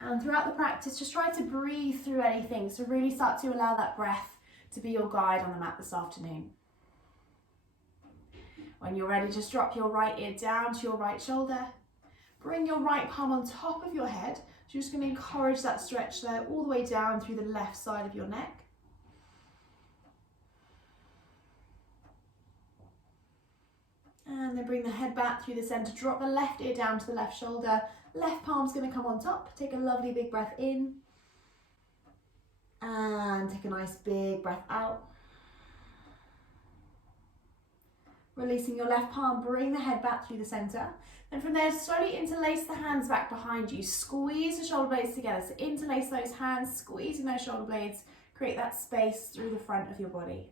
And throughout the practice, just try to breathe through anything. So really start to allow that breath to be your guide on the mat this afternoon. When you're ready, just drop your right ear down to your right shoulder. Bring your right palm on top of your head. So you're just going to encourage that stretch there all the way down through the left side of your neck. And then bring the head back through the center. Drop the left ear down to the left shoulder. Left palm's going to come on top. Take a lovely big breath in. And take a nice big breath out. Releasing your left palm, bring the head back through the center. And from there, slowly interlace the hands back behind you. Squeeze the shoulder blades together. So interlace those hands, squeezing those shoulder blades. Create that space through the front of your body.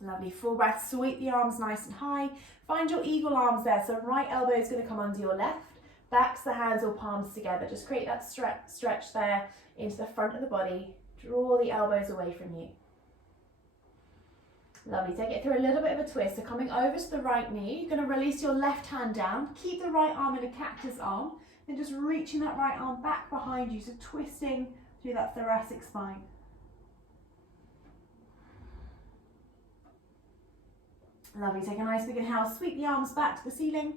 Lovely, full breath, sweep the arms nice and high. Find your eagle arms there. So right elbow is going to come under your left. Backs the hands or palms together. Just create that stretch there into the front of the body. Draw the elbows away from you. Lovely, take it through a little bit of a twist. So coming over to the right knee, you're going to release your left hand down. Keep the right arm in a cactus arm. Then just reaching that right arm back behind you. So twisting through that thoracic spine. Lovely, take a nice big inhale, sweep the arms back to the ceiling.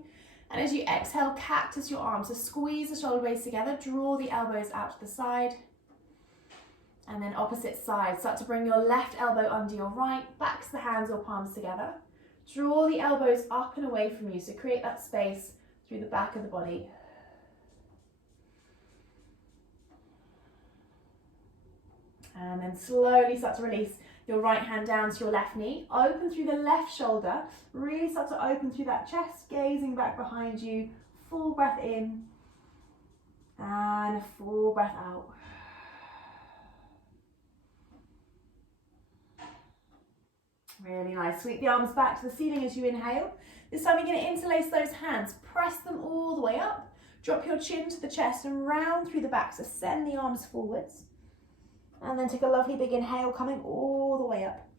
And as you exhale, cactus your arms. So squeeze the shoulder blades together, draw the elbows out to the side. And then opposite side, start to bring your left elbow under your right, backs the hands or palms together. Draw the elbows up and away from you, so create that space through the back of the body. And then slowly start to release your right hand down to your left knee. Open through the left shoulder. Really start to open through that chest, gazing back behind you. Full breath in. And a full breath out. Really nice. Sweep the arms back to the ceiling as you inhale. This time you're going to interlace those hands. Press them all the way up. Drop your chin to the chest and round through the back. So send the arms forwards. And then take a lovely big inhale, coming all the way up.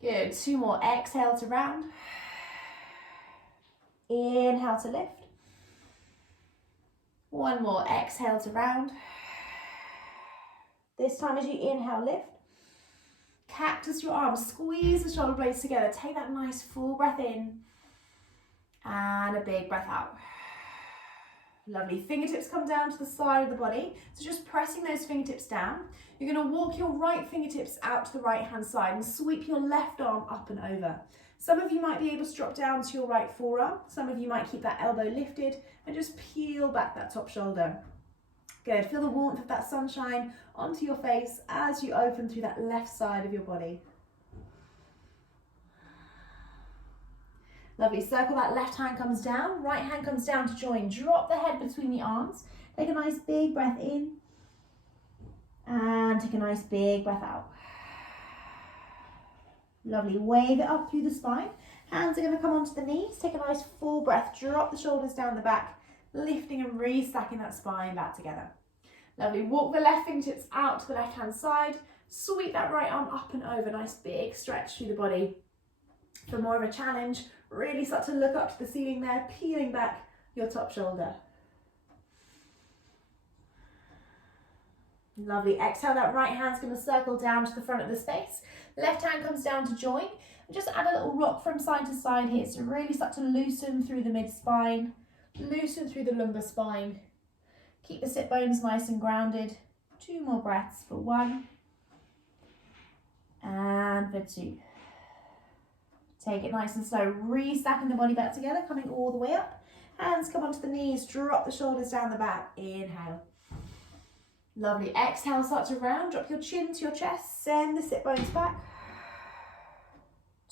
Good. 2 more. Exhale to round. Inhale to lift. 1 more. Exhale to round. This time as you inhale, lift. Cactus your arms. Squeeze the shoulder blades together. Take that nice full breath in. And a big breath out. Lovely. Fingertips come down to the side of the body. So just pressing those fingertips down. You're going to walk your right fingertips out to the right hand side and sweep your left arm up and over. Some of you might be able to drop down to your right forearm. Some of you might keep that elbow lifted and just peel back that top shoulder. Good. Feel the warmth of that sunshine onto your face as you open through that left side of your body. Lovely. Circle that left hand comes down, right hand comes down to join. Drop the head between the arms. Take a nice big breath in. And take a nice big breath out. Lovely. Wave it up through the spine. Hands are going to come onto the knees. Take a nice full breath. Drop the shoulders down the back, lifting and re-stacking that spine back together. Lovely. Walk the left fingertips out to the left hand side. Sweep that right arm up and over. Nice big stretch through the body. For more of a challenge, really start to look up to the ceiling there, peeling back your top shoulder. Lovely. Exhale, that right hand's going to circle down to the front of the space. Left hand comes down to join. And just add a little rock from side to side here. So really start to loosen through the mid-spine, loosen through the lumbar spine. Keep the sit bones nice and grounded. 2 more breaths for 1. And for 2. Take it nice and slow, re-stacking the body back together, coming all the way up. Hands come onto the knees, drop the shoulders down the back, inhale. Lovely, exhale, start to round, drop your chin to your chest, send the sit bones back.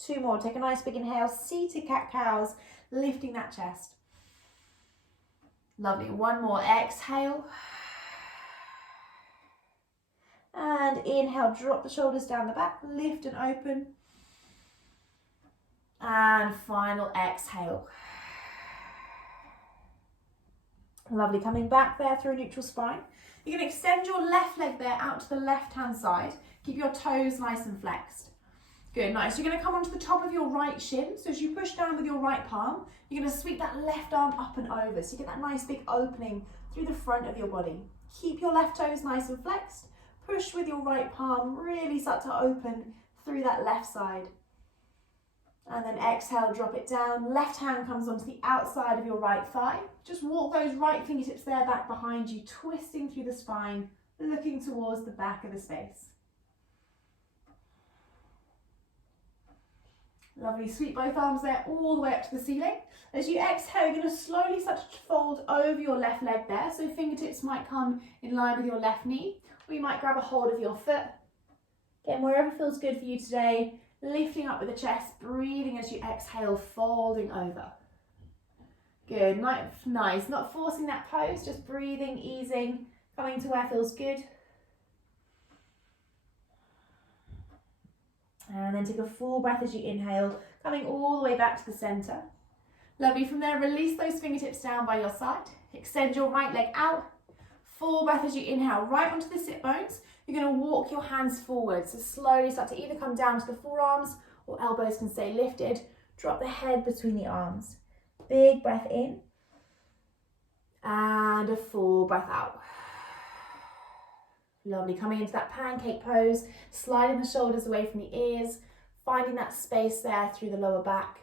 2 more, take a nice big inhale, seated cat-cows, lifting that chest. Lovely, 1 more, exhale. And inhale, drop the shoulders down the back, lift and open. And final exhale. Lovely, coming back there through a neutral spine. You're going to extend your left leg there out to the left hand side. Keep your toes nice and flexed. Good, nice. You're going to come onto the top of your right shin. So as you push down with your right palm, you're going to sweep that left arm up and over. So you get that nice big opening through the front of your body. Keep your left toes nice and flexed. Push with your right palm, really start to open through that left side. And then exhale, drop it down. Left hand comes onto the outside of your right thigh. Just walk those right fingertips there back behind you, twisting through the spine, looking towards the back of the space. Lovely, sweep both arms there all the way up to the ceiling. As you exhale, you're going to slowly start to fold over your left leg there. So fingertips might come in line with your left knee, or you might grab a hold of your foot. Again, wherever feels good for you today, lifting up with the chest, breathing as you exhale, folding over. Good, nice. Not forcing that pose, just breathing, easing, coming to where feels good. And then take a full breath as you inhale, coming all the way back to the center. Lovely, from there, release those fingertips down by your side. Extend your right leg out. Full breath as you inhale, right onto the sit bones. You're going to walk your hands forward. So slowly start to either come down to the forearms or elbows can stay lifted. Drop the head between the arms. Big breath in. And a full breath out. Lovely, coming into that pancake pose, sliding the shoulders away from the ears, finding that space there through the lower back.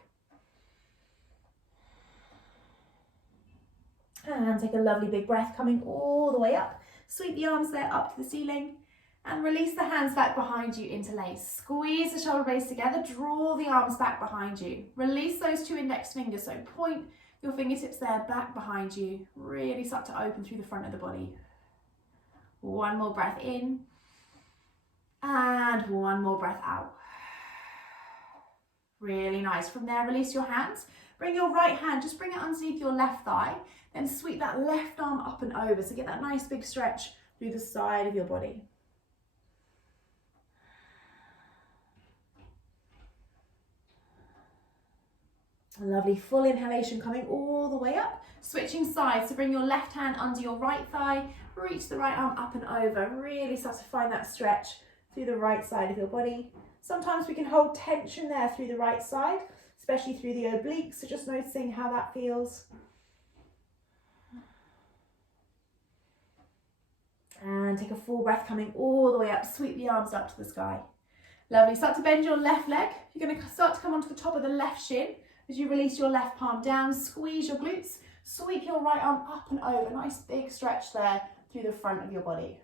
And take a lovely big breath, coming all the way up. Sweep the arms there up to the ceiling and release the hands back behind you, interlace. Squeeze the shoulder blades together, draw the arms back behind you. Release those two index fingers, so point your fingertips there back behind you. Really start to open through the front of the body. One more breath in and one more breath out. Really nice. From there, release your hands. Bring your right hand, just bring it underneath your left thigh, then sweep that left arm up and over. So get that nice big stretch through the side of your body. A lovely full inhalation coming all the way up. Switching sides, so bring your left hand under your right thigh, reach the right arm up and over. Really start to find that stretch through the right side of your body. Sometimes we can hold tension there through the right side, especially through the obliques, so just noticing how that feels. And take a full breath coming all the way up, sweep the arms up to the sky. Lovely, start to bend your left leg. You're going to start to come onto the top of the left shin as you release your left palm down, squeeze your glutes, sweep your right arm up and over. Nice big stretch there through the front of your body.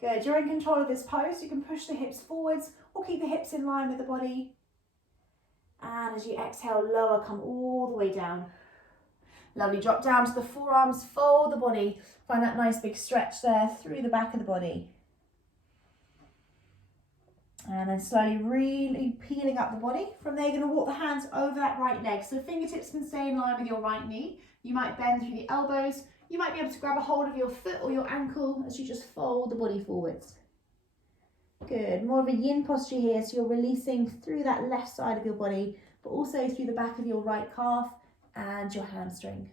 Good, you're in control of this pose. You can push the hips forwards or keep the hips in line with the body. And as you exhale, lower, come all the way down. Lovely, drop down to the forearms, fold the body. Find that nice big stretch there through the back of the body. And then slowly really peeling up the body. From there, you're going to walk the hands over that right leg. So fingertips can stay in line with your right knee. You might bend through the elbows. You might be able to grab a hold of your foot or your ankle as you just fold the body forwards. Good, more of a yin posture here. So you're releasing through that left side of your body, but also through the back of your right calf and your hamstring.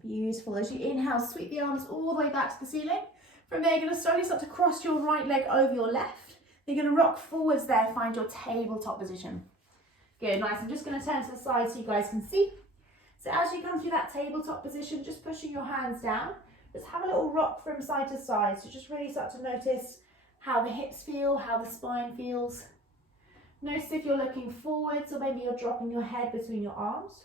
Beautiful. As you inhale, sweep the arms all the way back to the ceiling. From there, you're going to slowly start to cross your right leg over your left. You're going to rock forwards there, find your tabletop position. Good, nice. I'm just going to turn to the side so you guys can see. So as you come through that tabletop position, just pushing your hands down, just have a little rock from side to side. So just really start to notice how the hips feel, how the spine feels. Notice if you're looking forwards or maybe you're dropping your head between your arms.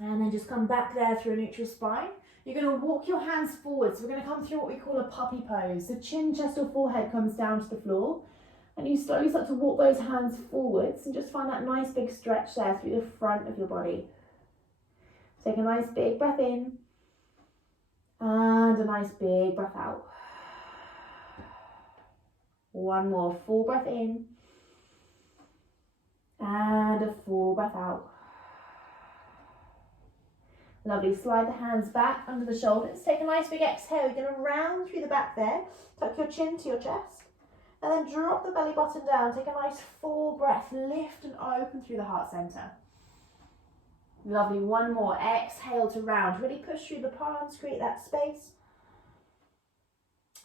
And then just come back there through a neutral spine. You're going to walk your hands forwards. So we're going to come through what we call a puppy pose. So chin, chest or forehead comes down to the floor. And you slowly start to walk those hands forwards and just find that nice big stretch there through the front of your body. Take a nice big breath in. And a nice big breath out. One more full breath in. And a full breath out. Lovely, slide the hands back under the shoulders. Take a nice big exhale. You're going to round through the back there. Tuck your chin to your chest. And then drop the belly button down. Take a nice full breath. Lift and open through the heart center. Lovely, one more. Exhale to round. Really push through the palms, create that space.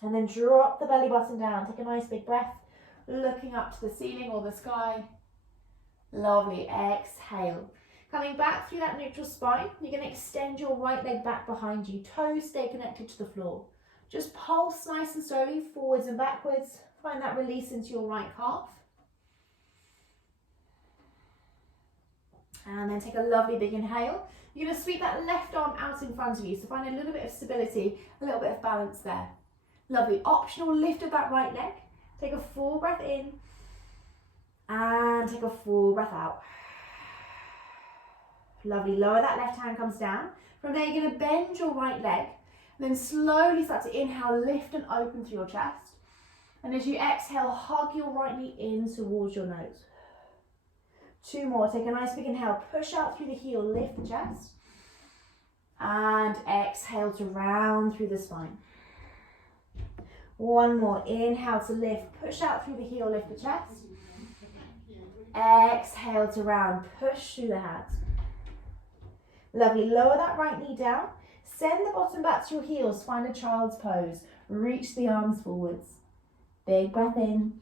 And then drop the belly button down. Take a nice big breath, looking up to the ceiling or the sky. Lovely, exhale. Coming back through that neutral spine, you're going to extend your right leg back behind you. Toes stay connected to the floor. Just pulse nice and slowly, forwards and backwards. Find that release into your right calf. And then take a lovely big inhale. You're going to sweep that left arm out in front of you. So find a little bit of stability, a little bit of balance there. Lovely. Optional lift of that right leg. Take a full breath in. And take a full breath out. Lovely. Lower that left hand comes down. From there, you're going to bend your right leg. And then slowly start to inhale, lift and open through your chest. And as you exhale, hug your right knee in towards your nose. 2 more. Take a nice big inhale. Push out through the heel, lift the chest. And exhale to round through the spine. 1 more. Inhale to lift. Push out through the heel, lift the chest. Exhale to round. Push through the hands. Lovely. Lower that right knee down. Send the bottom back to your heels. Find a child's pose. Reach the arms forwards. Big breath in.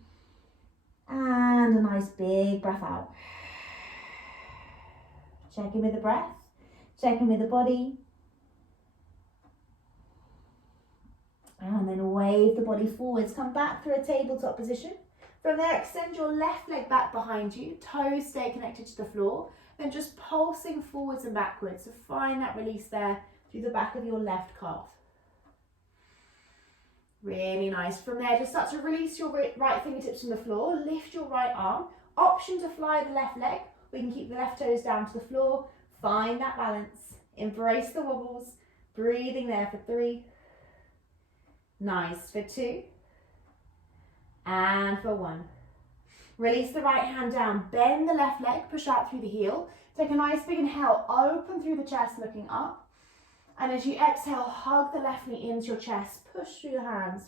And a nice big breath out. Check in with the breath. Check in with the body. And then wave the body forwards. Come back through a tabletop position. From there, extend your left leg back behind you. Toes stay connected to the floor. Then just pulsing forwards and backwards. So find that release there through the back of your left calf. Really nice. From there, just start to release your right fingertips from the floor. Lift your right arm. Option to fly the left leg. We can keep the left toes down to the floor. Find that balance. Embrace the wobbles. Breathing there for 3. Nice for 2. And for 1. Release the right hand down. Bend the left leg. Push out through the heel. Take a nice big inhale. Open through the chest, looking up. And as you exhale, hug the left knee into your chest. Push through the hands.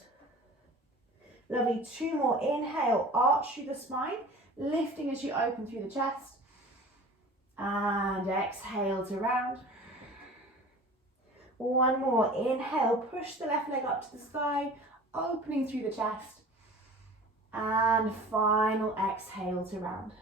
Lovely. 2 more. Inhale. Arch through the spine. Lifting as you open through the chest. And exhale to round. 1 more. Inhale. Push the left leg up to the sky. Opening through the chest. And final exhale to round.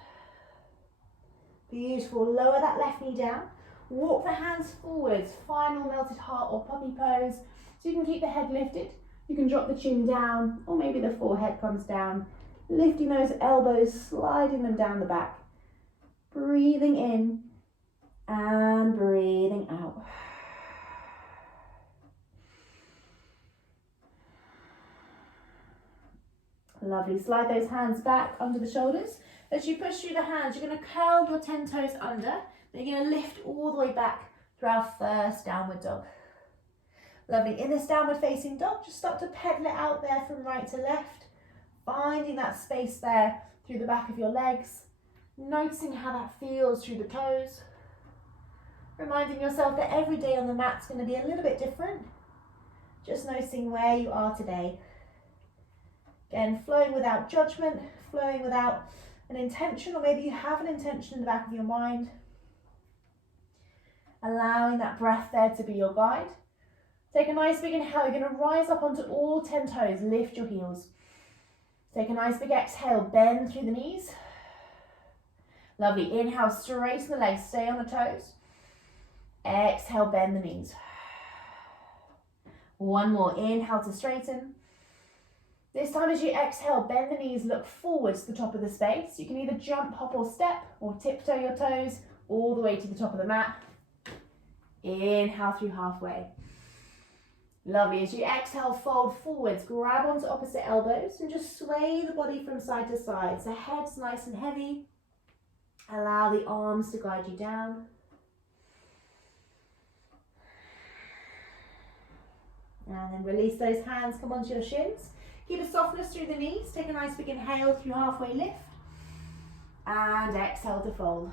Beautiful. Lower that left knee down. Walk the hands forwards. Final melted heart or puppy pose. So you can keep the head lifted. You can drop the chin down, or maybe the forehead comes down. Lifting those elbows, sliding them down the back. Breathing in and breathing out. Lovely. Slide those hands back under the shoulders. As you push through the hands, you're going to curl your 10 toes under. Then you're going to lift all the way back through our first downward dog. Lovely. In this downward facing dog, just start to pedal it out there from right to left. Finding that space there through the back of your legs. Noticing how that feels through the toes. Reminding yourself that every day on the mat's going to be a little bit different. Just noticing where you are today. Again, flowing without judgment, flowing without an intention, or maybe you have an intention in the back of your mind. Allowing that breath there to be your guide. Take a nice big inhale. You're going to rise up onto all 10 toes. Lift your heels. Take a nice big exhale. Bend through the knees. Lovely. Inhale, straighten the legs. Stay on the toes. Exhale, bend the knees. 1 more. Inhale to straighten. This time as you exhale, bend the knees, look forwards to the top of the space. You can either jump, hop or step, or tiptoe your toes all the way to the top of the mat. Inhale through halfway. Lovely. As you exhale, fold forwards, grab onto opposite elbows and just sway the body from side to side. So head's nice and heavy. Allow the arms to guide you down. And then release those hands, come onto your shins. Keep a softness through the knees. Take a nice big inhale through halfway lift. And exhale to fold.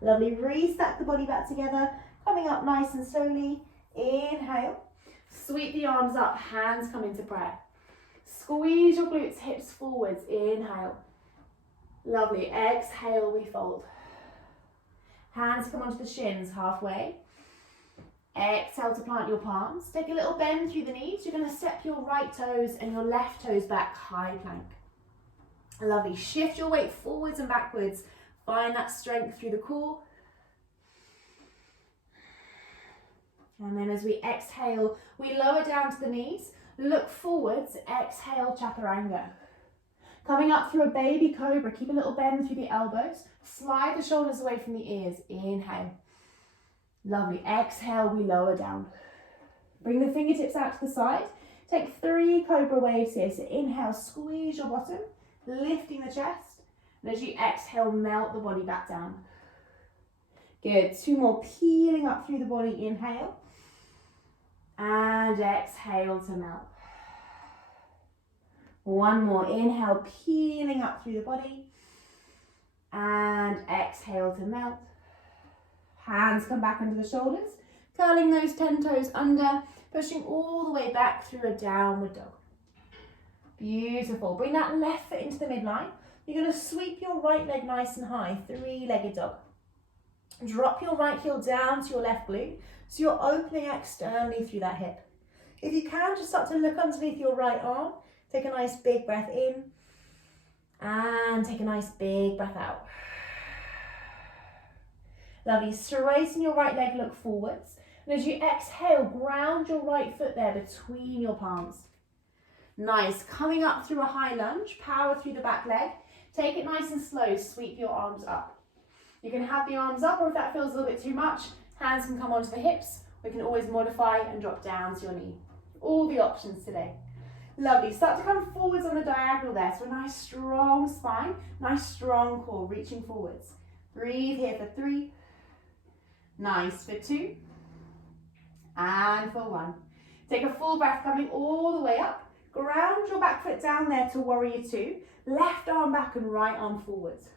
Lovely. Restack the body back together. Coming up nice and slowly. Inhale. Sweep the arms up. Hands come into prayer. Squeeze your glutes, hips forwards. Inhale. Lovely. Exhale, we fold. Hands come onto the shins halfway. Exhale to plant your palms. Take a little bend through the knees. You're going to step your right toes and your left toes back, high plank. Lovely. Shift your weight forwards and backwards. Find that strength through the core. And then as we exhale, we lower down to the knees. Look forwards. Exhale, chaturanga. Coming up through a baby cobra. Keep a little bend through the elbows. Slide the shoulders away from the ears. Inhale. Lovely. Exhale, we lower down. Bring the fingertips out to the side. Take 3 Cobra Waves here. So inhale, squeeze your bottom, lifting the chest. And as you exhale, melt the body back down. Good. 2 more, peeling up through the body. Inhale. And exhale to melt. 1 more. Inhale, peeling up through the body. And exhale to melt. Hands come back under the shoulders, curling those 10 toes under, pushing all the way back through a downward dog. Beautiful. Bring that left foot into the midline. You're going to sweep your right leg nice and high, 3-legged dog. Drop your right heel down to your left glute, so you're opening externally through that hip. If you can, just start to look underneath your right arm. Take a nice big breath in, and take a nice big breath out. Lovely. Straighten your right leg, look forwards. And as you exhale, ground your right foot there between your palms. Nice. Coming up through a high lunge, power through the back leg. Take it nice and slow, sweep your arms up. You can have the arms up, or if that feels a little bit too much, hands can come onto the hips. We can always modify and drop down to your knee. All the options today. Lovely. Start to come forwards on the diagonal there. So a nice strong spine, nice strong core, reaching forwards. Breathe here for 3. Nice for 2. And for 1. Take a full breath coming all the way up. Ground your back foot down there to warrior 2. Left arm back and right arm forwards.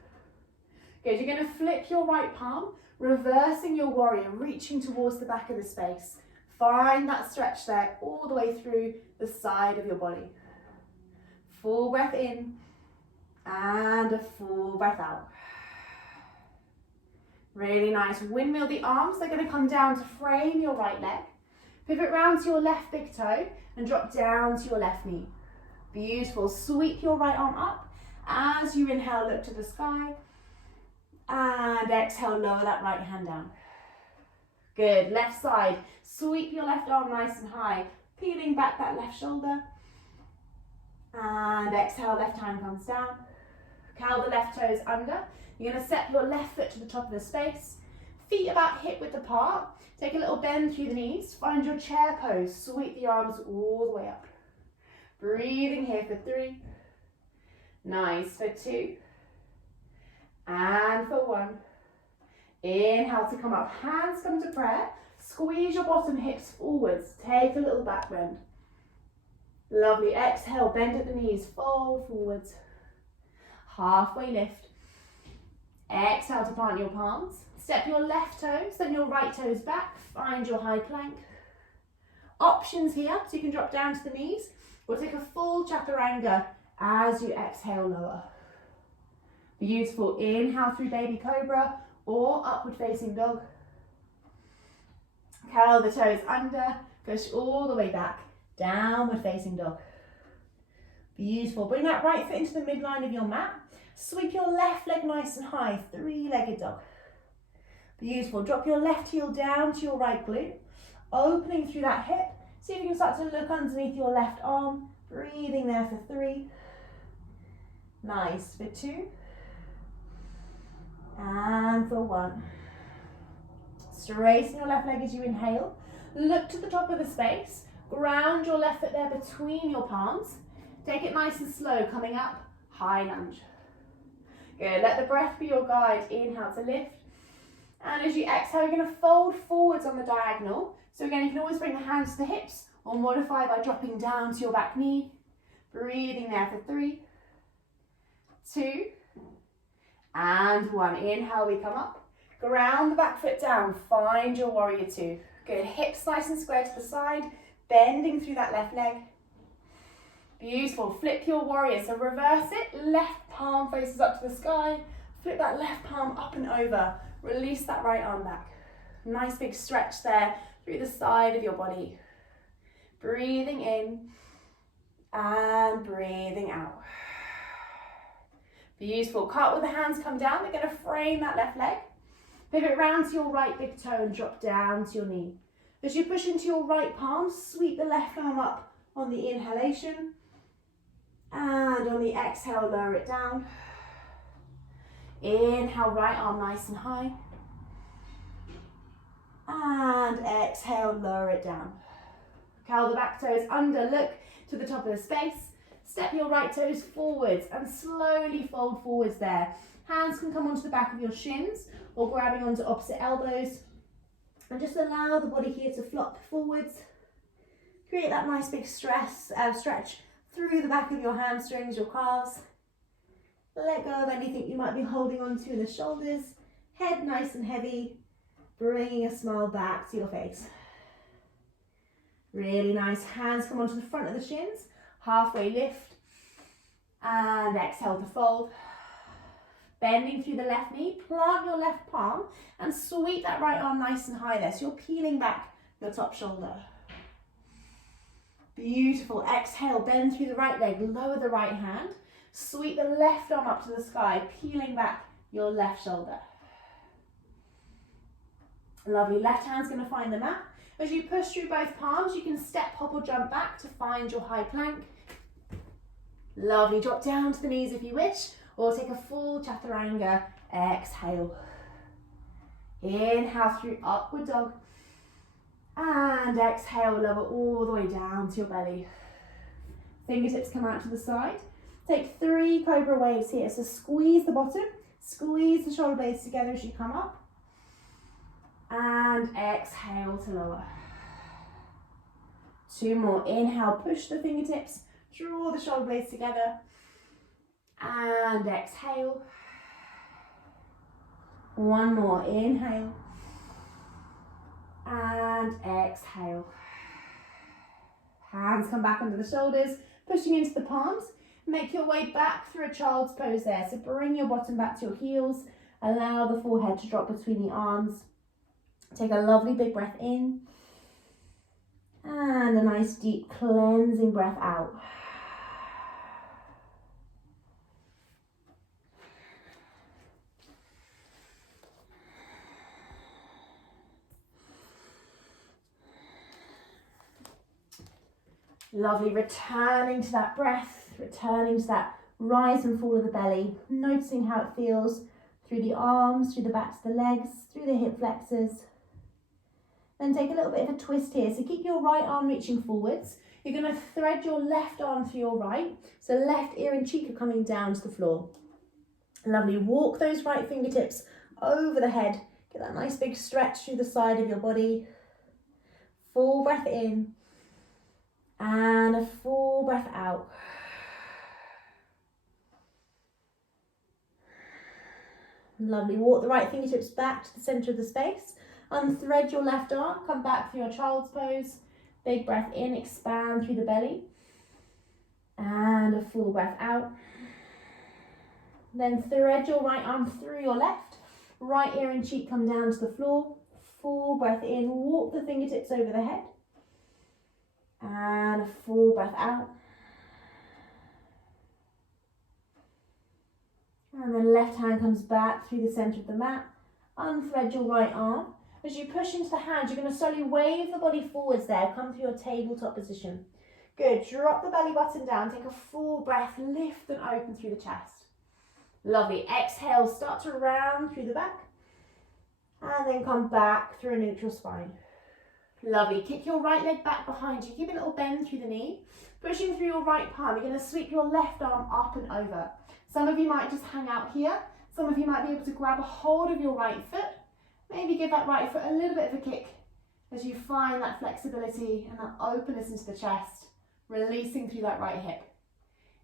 Good. You're going to flip your right palm, reversing your warrior, reaching towards the back of the space. Find that stretch there all the way through the side of your body. Full breath in and a full breath out. Really nice. Windmill the arms. They're going to come down to frame your right leg. Pivot round to your left big toe and drop down to your left knee. Beautiful. Sweep your right arm up. As you inhale, look to the sky. And exhale, lower that right hand down. Good. Left side. Sweep your left arm nice and high. Peeling back that left shoulder. And exhale, left hand comes down. Curl the left toes under. You're going to step your left foot to the top of the space. Feet about hip width apart. Take a little bend through the knees. Find your chair pose. Sweep the arms all the way up. Breathing here for 3. Nice for 2. And for 1. Inhale to come up. Hands come to prayer. Squeeze your bottom hips forwards. Take a little back bend. Lovely. Exhale. Bend at the knees. Fold forwards. Halfway lift. Exhale to plant your palms. Step your left toes, then your right toes back. Find your high plank. Options here, so you can drop down to the knees or take a full chaturanga as you exhale, lower. Beautiful. Inhale through baby cobra or upward facing dog. Curl the toes under, push all the way back. Downward facing dog. Beautiful. Bring that right foot into the midline of your mat. Sweep your left leg nice and high, 3-legged dog. Beautiful. Drop your left heel down to your right glute, opening through that hip. See if you can start to look underneath your left arm. Breathing there for 3. Nice for 2. And for 1. Straighten your left leg as you inhale. Look to the top of the space. Ground your left foot there between your palms. Take it nice and slow, coming up, high lunge. Good. Let the breath be your guide. Inhale to lift. And as you exhale, you're going to fold forwards on the diagonal. So again, you can always bring the hands to the hips or modify by dropping down to your back knee. Breathing there for 3, 2, and 1. Inhale, we come up. Ground the back foot down. Find your warrior 2. Good. Hips nice and square to the side. Bending through that left leg. Beautiful. Flip your warrior. So reverse it. Left palm faces up to the sky. Flip that left palm up and over. Release that right arm back. Nice big stretch there through the side of your body. Breathing in and breathing out. Beautiful. Cartwheel the hands come down. We're going to frame that left leg. Pivot round to your right big toe and drop down to your knee. As you push into your right palm, sweep the left arm up on the inhalation. And on the exhale, lower it down. Inhale, right arm nice and high. And exhale, lower it down. Curl the back toes under, look to the top of the space. Step your right toes forwards and slowly fold forwards there. Hands can come onto the back of your shins or grabbing onto opposite elbows. And just allow the body here to flop forwards. Create that nice big stretch through the back of your hamstrings, your calves. Let go of anything you might be holding onto in the shoulders. Head nice and heavy, bringing a smile back to your face. Really nice. Hands come onto the front of the shins. Halfway lift. And exhale to fold. Bending through the left knee. Plant your left palm and sweep that right arm nice and high there. So you're peeling back your top shoulder. Beautiful. Exhale, bend through the right leg. Lower the right hand. Sweep the left arm up to the sky, peeling back your left shoulder. Lovely. Left hand's going to find the mat. As you push through both palms, you can step, hop or jump back to find your high plank. Lovely. Drop down to the knees if you wish, or take a full chaturanga. Exhale. Inhale through upward dog. And exhale, lower all the way down to your belly. Fingertips come out to the side. Take 3 Cobra Waves here. So squeeze the bottom, squeeze the shoulder blades together as you come up. And exhale to lower. 2 more. Inhale, push the fingertips, draw the shoulder blades together. And exhale. 1 more. Inhale. And exhale. Hands come back under the shoulders, pushing into the palms. Make your way back through a child's pose there. So bring your bottom back to your heels. Allow the forehead to drop between the arms. Take a lovely big breath in. And a nice deep cleansing breath out. Lovely, returning to that breath, returning to that rise and fall of the belly, noticing how it feels through the arms, through the backs of the legs, through the hip flexors. Then take a little bit of a twist here. So keep your right arm reaching forwards. You're going to thread your left arm through your right. So left ear and cheek are coming down to the floor. Lovely, walk those right fingertips over the head. Get that nice big stretch through the side of your body. Full breath in. And a full breath out. Lovely. Walk the right fingertips back to the center of the space. Unthread your left arm. Come back through your child's pose. Big breath in. Expand through the belly. And a full breath out. Then thread your right arm through your left. Right ear and cheek come down to the floor. Full breath in. Walk the fingertips over the head. And a full breath out. And then left hand comes back through the center of the mat. Unthread your right arm. As you push into the hands, you're going to slowly wave the body forwards there. Come to your tabletop position. Good. Drop the belly button down. Take a full breath. Lift and open through the chest. Lovely. Exhale. Start to round through the back. And then come back through a neutral spine. Lovely. Kick your right leg back behind you. Give a little bend through the knee. Pushing through your right palm. You're going to sweep your left arm up and over. Some of you might just hang out here. Some of you might be able to grab a hold of your right foot. Maybe give that right foot a little bit of a kick as you find that flexibility and that openness into the chest, releasing through that right hip.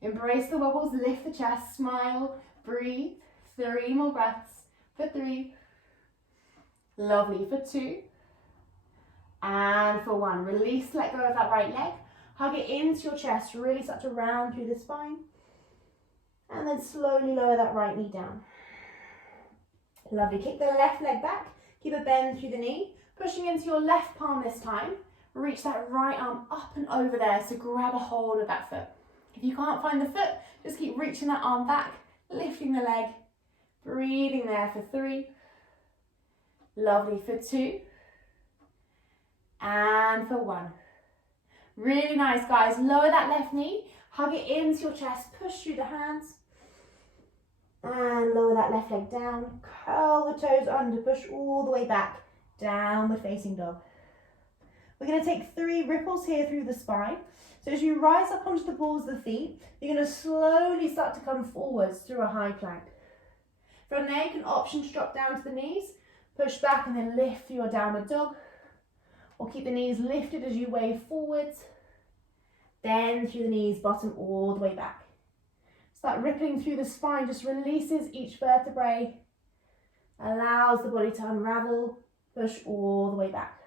Embrace the wobbles, lift the chest, smile, breathe. 3 more breaths for 3. Lovely, for 2. And for 1. Release, let go of that right leg. Hug it into your chest, really start to round through the spine. And then slowly lower that right knee down. Lovely. Kick the left leg back. Keep a bend through the knee. Pushing into your left palm this time. Reach that right arm up and over there. So grab a hold of that foot. If you can't find the foot, just keep reaching that arm back, lifting the leg. Breathing there for 3. Lovely for 2. And for 1. Really nice, guys. Lower that left knee. Hug it into your chest. Push through the hands. And lower that left leg down. Curl the toes under. Push all the way back. Downward facing dog. We're going to take 3 ripples here through the spine. So as you rise up onto the balls of the feet, you're going to slowly start to come forwards through a high plank. From there, you can option to drop down to the knees, push back and then lift through your downward dog. Or keep the knees lifted as you wave forwards. Bend through the knees, bottom all the way back. Start rippling through the spine, just releases each vertebrae. Allows the body to unravel, push all the way back.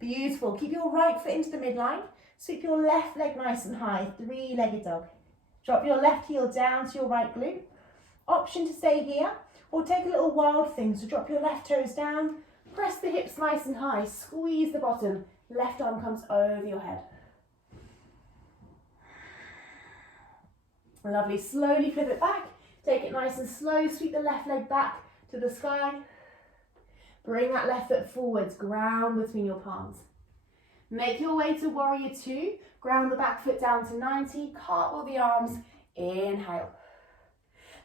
Beautiful. Keep your right foot into the midline. Sweep your left leg nice and high, 3-legged dog. Drop your left heel down to your right glute. Option to stay here, or take a little wild thing. So drop your left toes down, press the hips nice and high, squeeze the bottom, left arm comes over your head. Lovely, slowly flip it back, take it nice and slow, sweep the left leg back to the sky. Bring that left foot forwards, ground between your palms. Make your way to warrior 2, ground the back foot down to 90, cartwheel the arms, inhale.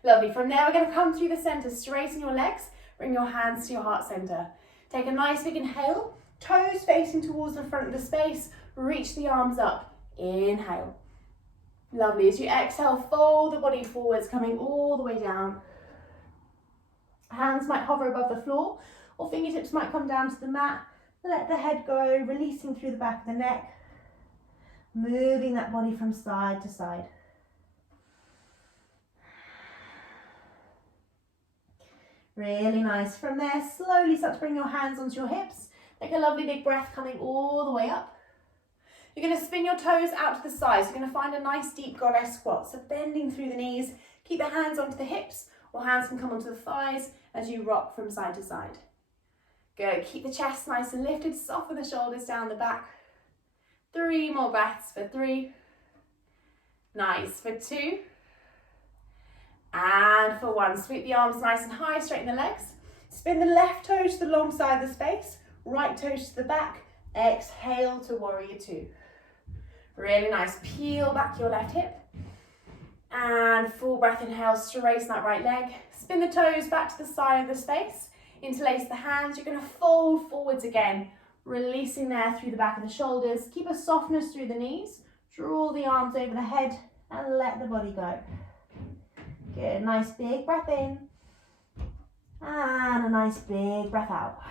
Lovely, from there we're going to come through the center, straighten your legs, bring your hands to your heart center. Take a nice big inhale, toes facing towards the front of the space, reach the arms up, inhale. Lovely, as you exhale, fold the body forwards, coming all the way down. Hands might hover above the floor, or fingertips might come down to the mat. Let the head go, releasing through the back of the neck, moving that body from side to side. Really nice. From there, slowly start to bring your hands onto your hips. Take a lovely big breath coming all the way up. You're going to spin your toes out to the sides. You're going to find a nice deep goddess squat. So bending through the knees, keep the hands onto the hips, or hands can come onto the thighs as you rock from side to side. Good. Keep the chest nice and lifted. Soften the shoulders down the back. 3 more breaths for 3. Nice. For 2. And for 1. Sweep the arms nice and high. Straighten the legs. Spin the left toes to the long side of the space. Right toes to the back. Exhale to warrior 2. Really nice. Peel back your left hip. And full breath inhale. Straighten that right leg. Spin the toes back to the side of the space. Interlace the hands. You're going to fold forwards again, releasing there through the back of the shoulders. Keep a softness through the knees. Draw the arms over the head and let the body go. Good. Nice big breath in. And a nice big breath out.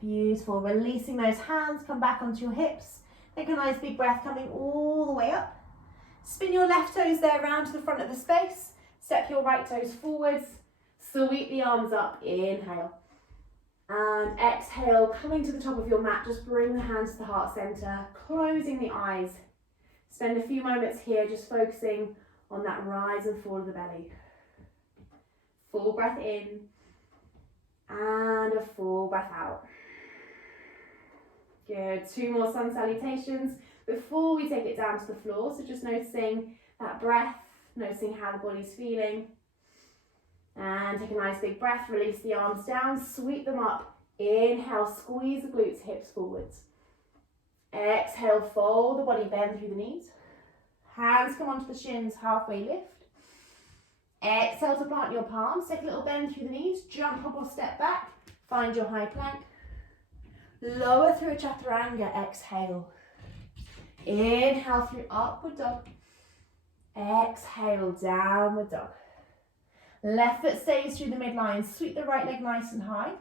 Beautiful. Releasing those hands. Come back onto your hips. Take a nice big breath coming all the way up. Spin your left toes there round to the front of the space. Step your right toes forwards, sweep the arms up, inhale. And exhale, coming to the top of your mat, just bring the hands to the heart center, closing the eyes. Spend a few moments here just focusing on that rise and fall of the belly. Full breath in, and a full breath out. Good, 2 more sun salutations before we take it down to the floor, so just noticing that breath, noticing how the body's feeling. And take a nice big breath, release the arms down, sweep them up. Inhale, squeeze the glutes, hips forwards. Exhale, fold the body, bend through the knees. Hands come onto the shins, halfway lift. Exhale to plant your palms, take a little bend through the knees, jump up or step back, find your high plank. Lower through a chaturanga, exhale. Inhale through upward dog. Exhale, downward dog. Left foot stays through the midline. Sweep the right leg nice and high.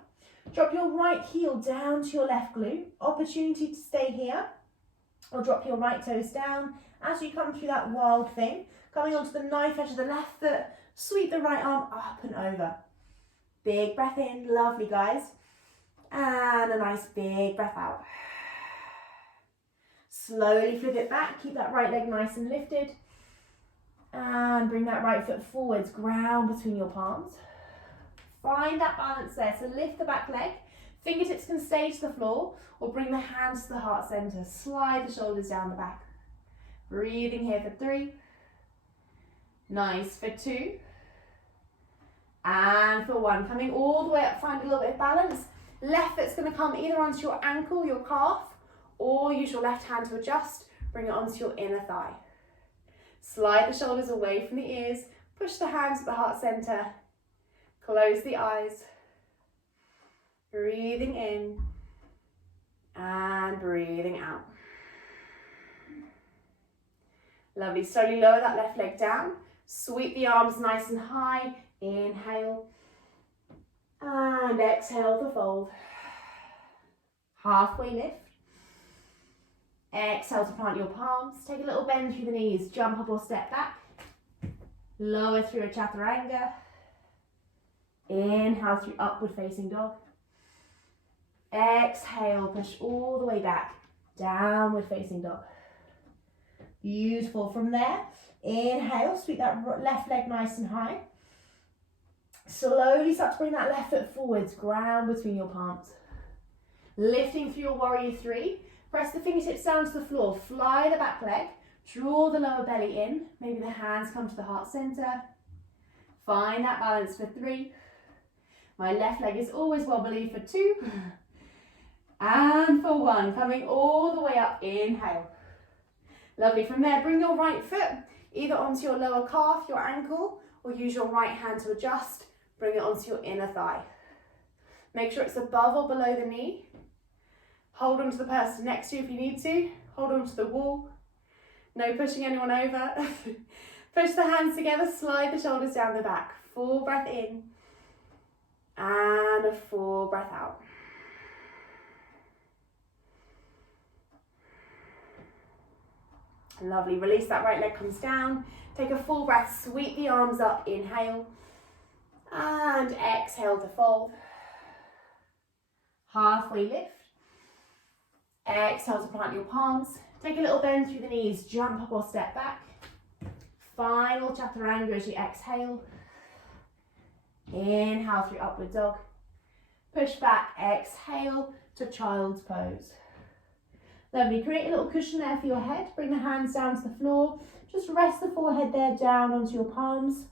Drop your right heel down to your left glute. Opportunity to stay here. Or drop your right toes down as you come through that wild thing. Coming onto the knife edge of the left foot. Sweep the right arm up and over. Big breath in. Lovely, guys. And a nice big breath out. Slowly flip it back. Keep that right leg nice and lifted. And bring that right foot forwards, ground between your palms. Find that balance there. So lift the back leg. Fingertips can stay to the floor or bring the hands to the heart center. Slide the shoulders down the back. Breathing here for 3. Nice for 2. And for 1. Coming all the way up, find a little bit of balance. Left foot's going to come either onto your ankle, your calf, or use your left hand to adjust. Bring it onto your inner thigh. Slide the shoulders away from the ears. Push the hands to the heart center. Close the eyes. Breathing in and breathing out. Lovely. Slowly lower that left leg down. Sweep the arms nice and high. Inhale and exhale to fold. Halfway lift. Exhale to plant your palms. Take a little bend through the knees. Jump up or step back. Lower through a chaturanga. Inhale through upward facing dog. Exhale, push all the way back. Downward facing dog. Beautiful. From there, inhale, sweep that left leg nice and high. Slowly start to bring that left foot forwards, ground between your palms. Lifting through your warrior 3. Press the fingertips down to the floor. Fly the back leg. Draw the lower belly in. Maybe the hands come to the heart center. Find that balance for 3. My left leg is always wobbly for 2. And for 1. Coming all the way up. Inhale. Lovely. From there, bring your right foot either onto your lower calf, your ankle, or use your right hand to adjust. Bring it onto your inner thigh. Make sure it's above or below the knee. Hold on to the person next to you if you need to. Hold on to the wall. No pushing anyone over. Push the hands together, slide the shoulders down the back. Full breath in and a full breath out. Lovely. Release that right leg comes down. Take a full breath, sweep the arms up, inhale. And exhale to fold. Halfway lift. Exhale to plant your palms. Take a little bend through the knees, jump up or step back. Final chaturanga as you exhale. Inhale through upward dog. Push back, exhale to child's pose. Lovely. Create a little cushion there for your head. Bring the hands down to the floor. Just rest the forehead there down onto your palms.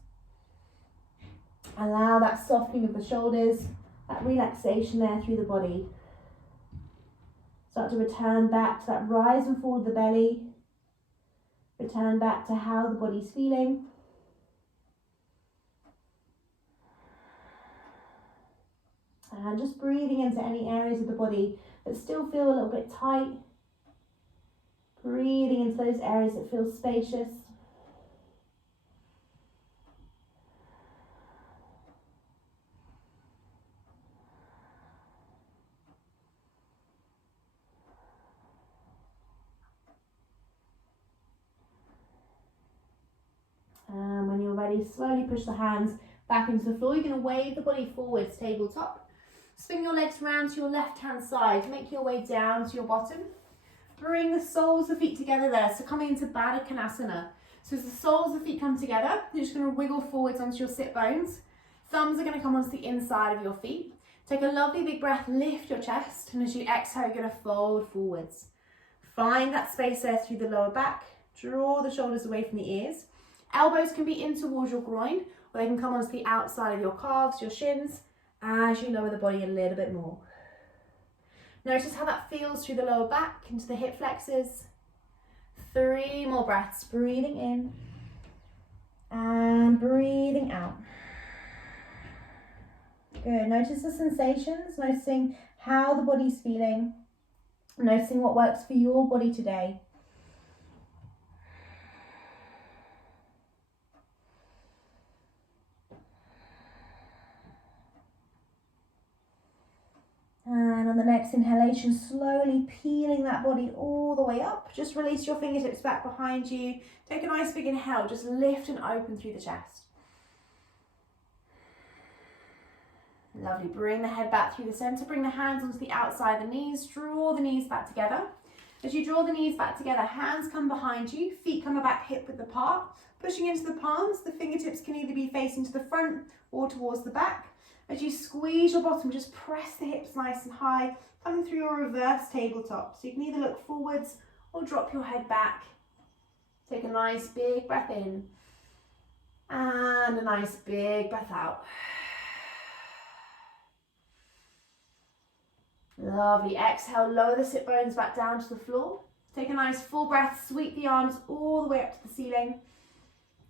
Allow that softening of the shoulders, that relaxation there through the body. Start to return back to that rise and fall of the belly. Return back to how the body's feeling. And just breathing into any areas of the body that still feel a little bit tight. Breathing into those areas that feel spacious. And when you're ready, slowly push the hands back into the floor. You're going to wave the body forwards, tabletop. Swing your legs round to your left-hand side. Make your way down to your bottom. Bring the soles of the feet together there. So coming into Badakanasana. So as the soles of the feet come together, you're just going to wiggle forwards onto your sit bones. Thumbs are going to come onto the inside of your feet. Take a lovely big breath, lift your chest. And as you exhale, you're going to fold forwards. Find that space there through the lower back. Draw the shoulders away from the ears. Elbows can be in towards your groin, or they can come onto the outside of your calves, your shins, as you lower the body a little bit more. Notice how that feels through the lower back, into the hip flexors. 3 more breaths, breathing in and breathing out. Good, notice the sensations, noticing how the body's feeling, noticing what works for your body today. And on the next inhalation, slowly peeling that body all the way up. Just release your fingertips back behind you. Take a nice big inhale. Just lift and open through the chest. Lovely. Bring the head back through the center. Bring the hands onto the outside of the knees. Draw the knees back together. As you draw the knees back together, hands come behind you, feet come back hip width apart, pushing into the palms. The fingertips can either be facing to the front or towards the back. As you squeeze your bottom, just press the hips nice and high, coming through your reverse tabletop. So you can either look forwards or drop your head back. Take a nice big breath in and a nice big breath out. Lovely. Exhale, lower the sit bones back down to the floor. Take a nice full breath, sweep the arms all the way up to the ceiling.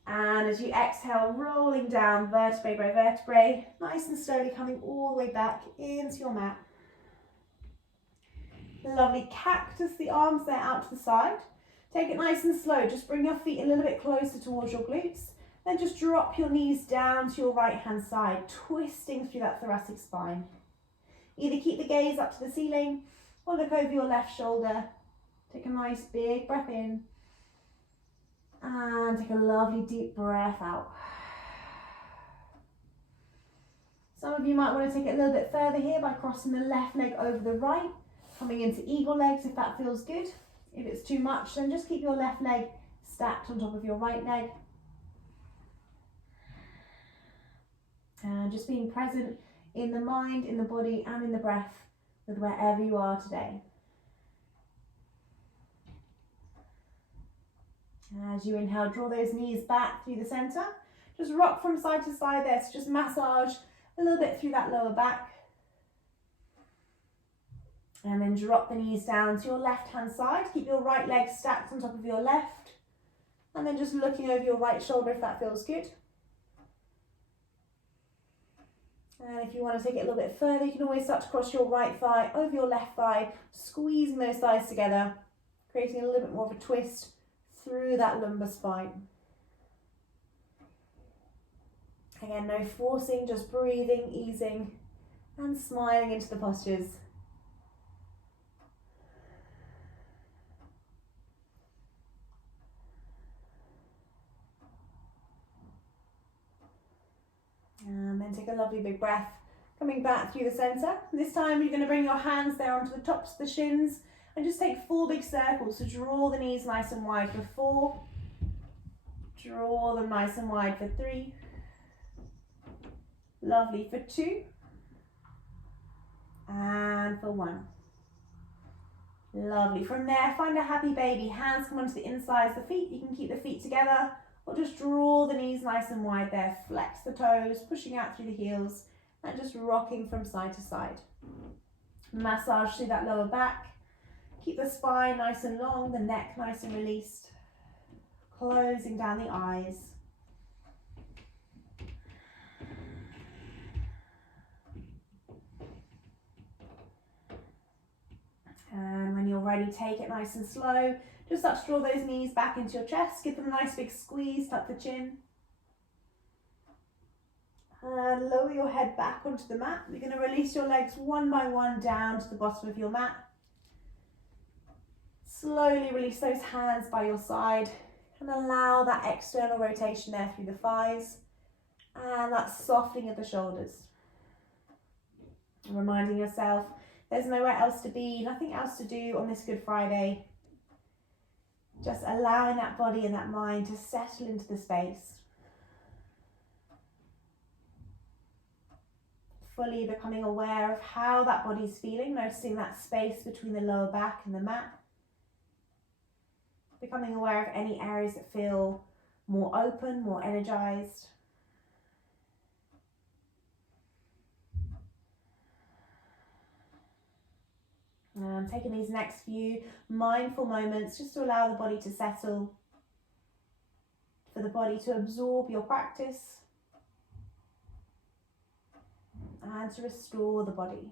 And as you exhale, rolling down vertebrae by vertebrae, nice and slowly coming all the way back into your mat. Lovely. Cactus the arms there out to the side. Take it nice and slow. Just bring your feet a little bit closer towards your glutes. Then just drop your knees down to your right hand side, twisting through that thoracic spine. Either keep the gaze up to the ceiling or look over your left shoulder. Take a nice big breath in and take a lovely deep breath out. Some of you might want to take it a little bit further here by crossing the left leg over the right, coming into eagle legs if that feels good. If it's too much, then just keep your left leg stacked on top of your right leg. And just being present in the mind, in the body, and in the breath with wherever you are today. As you inhale, draw those knees back through the center. Just rock from side to side there, so just massage a little bit through that lower back. And then drop the knees down to your left hand side. Keep your right leg stacked on top of your left. And then just looking over your right shoulder if that feels good. And if you want to take it a little bit further, you can always start to cross your right thigh over your left thigh, squeezing those thighs together, creating a little bit more of a twist through that lumbar spine. Again, no forcing, just breathing, easing, and smiling into the postures. And then take a lovely big breath, coming back through the center. This time you're going to bring your hands there onto the tops of the shins and just take 4 big circles. So draw the knees nice and wide for 4. Draw them nice and wide for 3. Lovely for 2. And for 1. Lovely. From there, find a happy baby. Hands come onto the insides of the feet. You can keep the feet together or just draw the knees nice and wide there. Flex the toes, pushing out through the heels and just rocking from side to side. Massage through that lower back. Keep the spine nice and long, the neck nice and released. Closing down the eyes. And when you're ready, take it nice and slow. Just start to draw those knees back into your chest. Give them a nice big squeeze, tuck the chin. And lower your head back onto the mat. You're going to release your legs one by one down to the bottom of your mat. Slowly release those hands by your side and allow that external rotation there through the thighs and that softening of the shoulders. And reminding yourself there's nowhere else to be, nothing else to do on this Good Friday. Just allowing that body and that mind to settle into the space. Fully becoming aware of how that body's feeling, noticing that space between the lower back and the mat. Becoming aware of any areas that feel more open, more energized. And taking these next few mindful moments just to allow the body to settle, for the body to absorb your practice and to restore the body.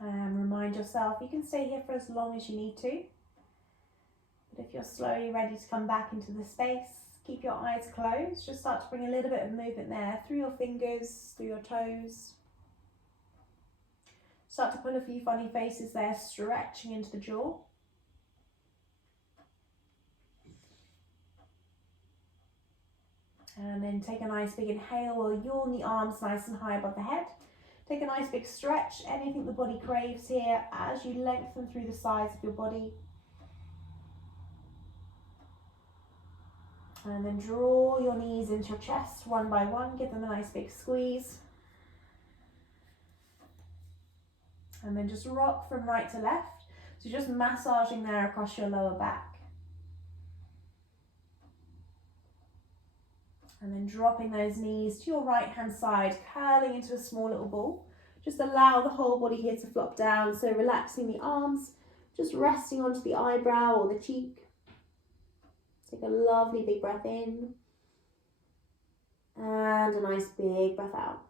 And remind yourself, you can stay here for as long as you need to. But if you're slowly ready to come back into the space, keep your eyes closed. Just start to bring a little bit of movement there through your fingers, through your toes. Start to pull a few funny faces there, stretching into the jaw. And then take a nice big inhale while yawn the arms nice and high above the head. Take a nice big stretch, anything the body craves here, as you lengthen through the sides of your body. And then draw your knees into your chest one by one, give them a nice big squeeze. And then just rock from right to left. So just massaging there across your lower back. And then dropping those knees to your right hand side, curling into a small little ball. Just allow the whole body here to flop down. So relaxing the arms, just resting onto the eyebrow or the cheek. Take a lovely big breath in. And a nice big breath out.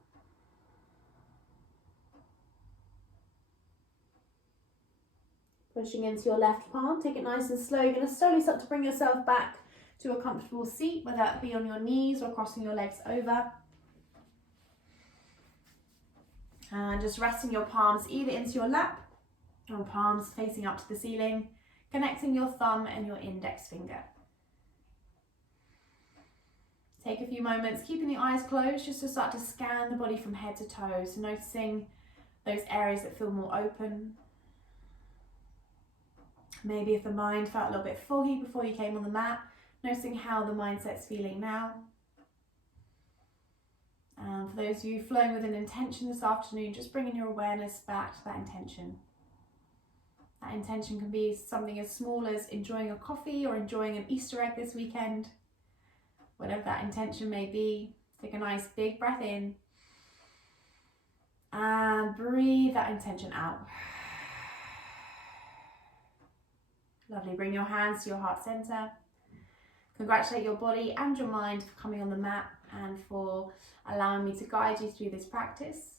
Pushing into your left palm, take it nice and slow. You're going to slowly start to bring yourself back to a comfortable seat, whether that be on your knees or crossing your legs over. And just resting your palms either into your lap or palms facing up to the ceiling, connecting your thumb and your index finger. Take a few moments, keeping the eyes closed, just to start to scan the body from head to toe. So noticing those areas that feel more open. Maybe if the mind felt a little bit foggy before you came on the mat, noticing how the mindset's feeling now. And for those of you flowing with an intention this afternoon, just bringing your awareness back to that intention. That intention can be something as small as enjoying a coffee or enjoying an Easter egg this weekend. Whatever that intention may be, take a nice big breath in and breathe that intention out. Lovely, bring your hands to your heart center. Congratulate your body and your mind for coming on the mat and for allowing me to guide you through this practice.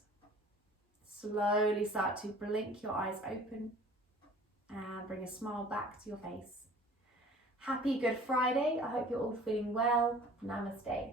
Slowly start to blink your eyes open and bring a smile back to your face. Happy Good Friday. I hope you're all feeling well. Namaste.